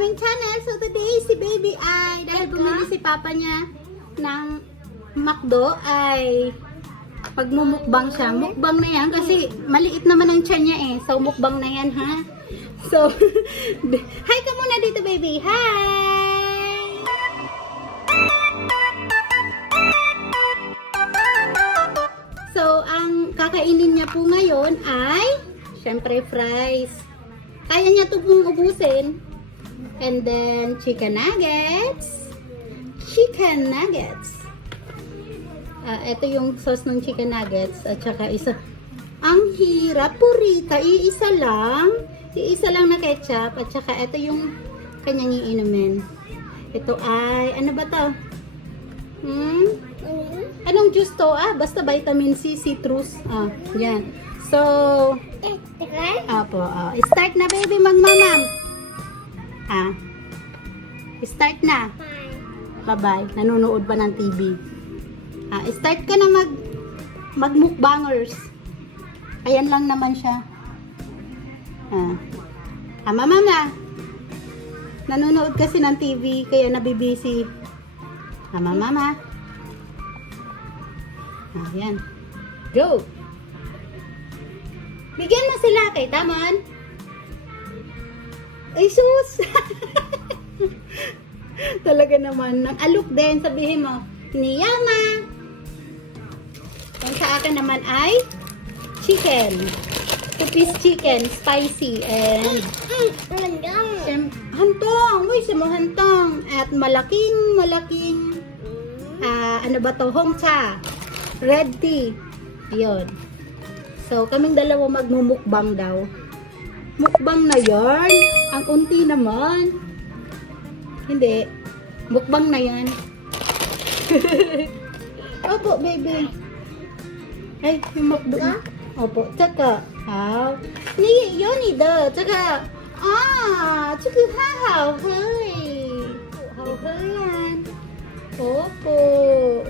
aming channel. So today, si Baby ay, dahil bumili si Papa niya ng McDo, ay pagmumukbang siya. Mukbang na yan kasi maliit naman ang tiyan niya eh. So mukbang na yan ha. So, hi ka muna dito baby. Hi! So, ang kakainin niya po ngayon ay syempre fries. Kaya niya ito pong ubusin. And then, chicken nuggets. Chicken nuggets. Ito yung sauce ng chicken nuggets. At saka isa. Ang hirap, purita. Iisa lang na ketchup. At saka ito yung kanyang iinumin. Ito ay, ano ba to? Anong juice to? Basta vitamin C, citrus. Yan. So, start na baby, magmamam. Start na. Bye-bye. Nanonood pa ng TV. Start ka na magmukbangers. Ayan lang naman siya. Mama na. Nanonood kasi ng TV, kaya nabibisi. Mama. Ayan. Go! Bigyan mo sila kay Tamon. Ay, sus! Talaga naman. Nag-alok din. Sabihin mo, Niyama. Ang sa akin naman ay chicken. 2-piece chicken. Spicy. And hantong. Uy, mo hantong. At malaking ano ba to? Hongcha. Red tea. Yun. So, kaming dalawa magmumukbang daw. Mukbang na yarn. Ang unti naman. Hindi. Mukbang na yan. Opo, baby. Ay, yung McDo. Opo, tsaka. Yun ito. Tsaka. Tsaka hahaway. Hahaway yan. Opo.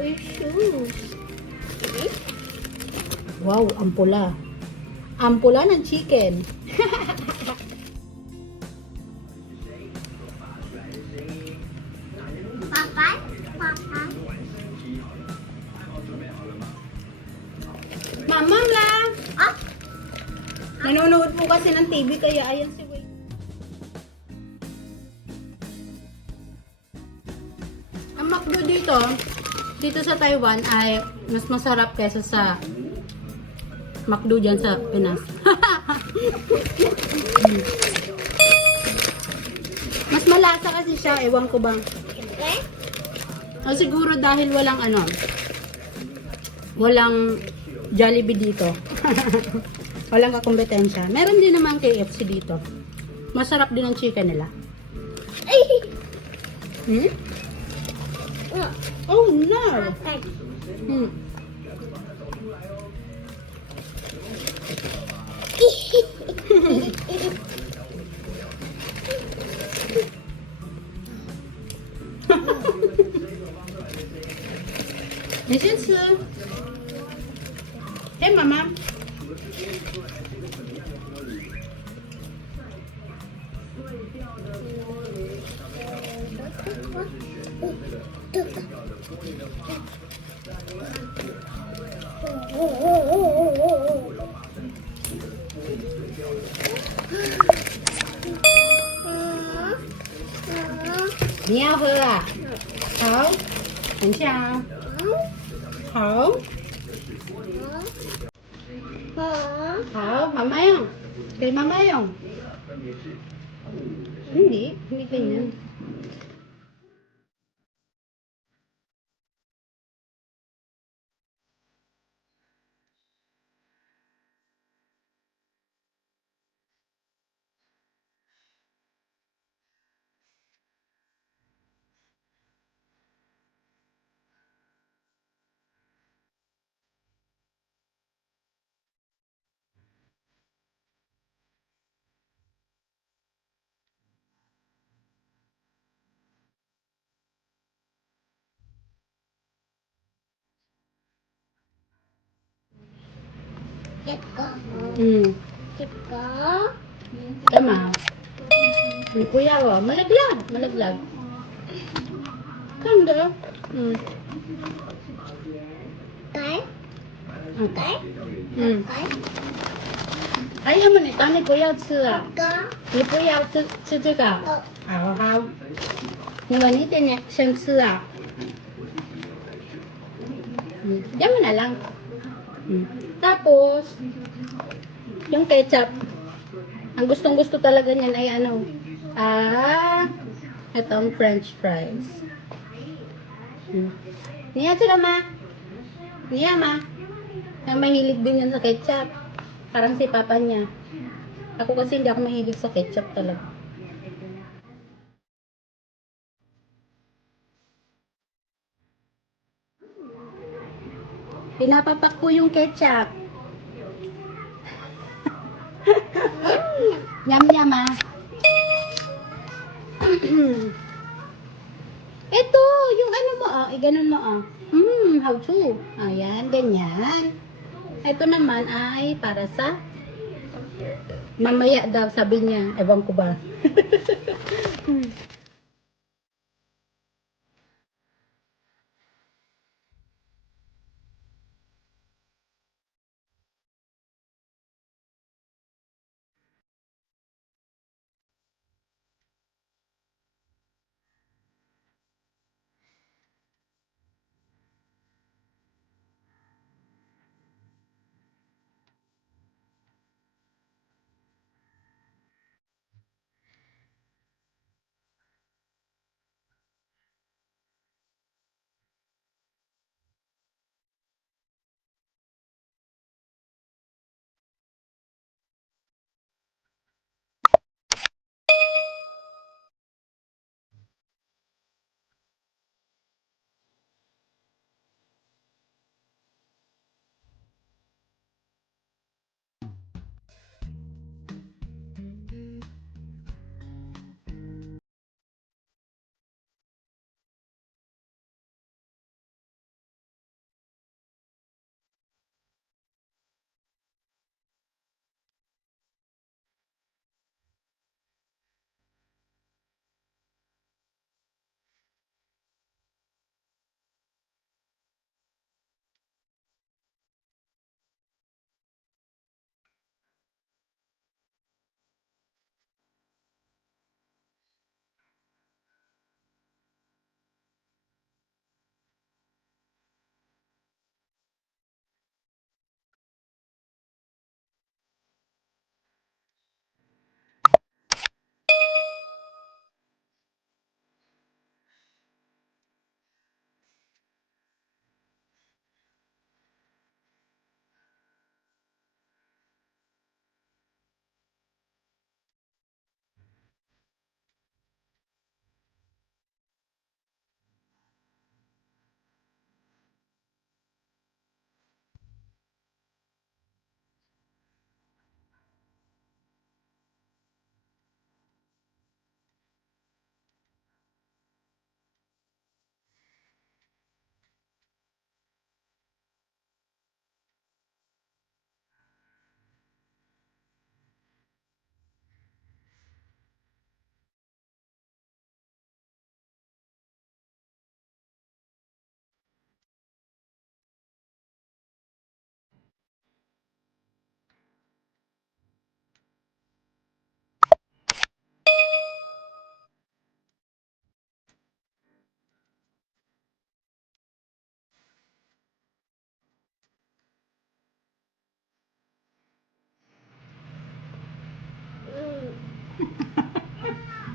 Ay, shoes. Wow, ampula. Ampula ng chicken. Papa? Mama lang. Nanonood po kasi ng TV kaya ayan si Wei. Ang McDo dito sa Taiwan ay mas masarap kaysa sa McDo dyan sa Pinas. Mas malasa kasi siya, ewan ko bang. Siguro dahil walang Jollibee dito. Walang kakompetensya. Meron din naman KFC dito. Masarap din ang chicken nila. Oh no! Listen to. Hey, Mama. Ni ao hơ à? Không. Làm sao? Không. Không, mama yun. Kay mama yun. Hindi ganyan. Chết có. Ừ. Chết có. Tama. Yung kuya ko, malaglag. Malaglag. Kanda. Hmm. Cái. Hmm. Cái. Hmm. Cái. 哎呀妈，你当你不要吃啊！ Có. 你不要吃这个啊？好好。你晚一点点先吃啊。Diyan mo na lang. Tapos, yung ketchup. Ang gustong-gusto talaga niyan ay ano? Itong french fries. Niya sila ma. Niya ma. Na mahilig din yan sa ketchup. Parang si papa niya. Ako kasi hindi ako mahilig sa ketchup talaga. Pinapapak ko yung ketchup. Yum yum ah. Ito, yung ano mo ganun mo how to. Ayan, ganyan. Ito naman ay para sa mamaya daw sabi niya, ewan ko ba.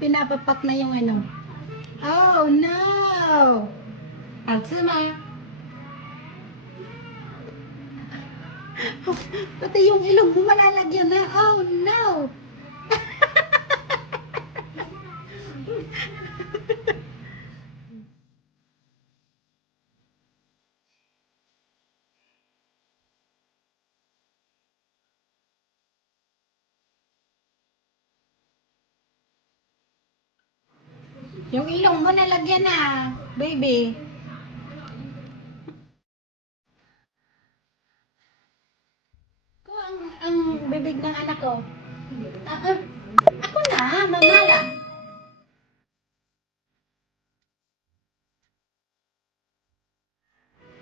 Pinapapak na yung ano. Oh no! 好吃吗? Pati yung ilong mo malalagyan na. Oh no! Yung ilong mo nalagyan na, baby. Ko ang bibig ng anak ko. Ako na, mamala.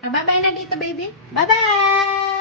Bye-bye na dito, baby. Bye-bye!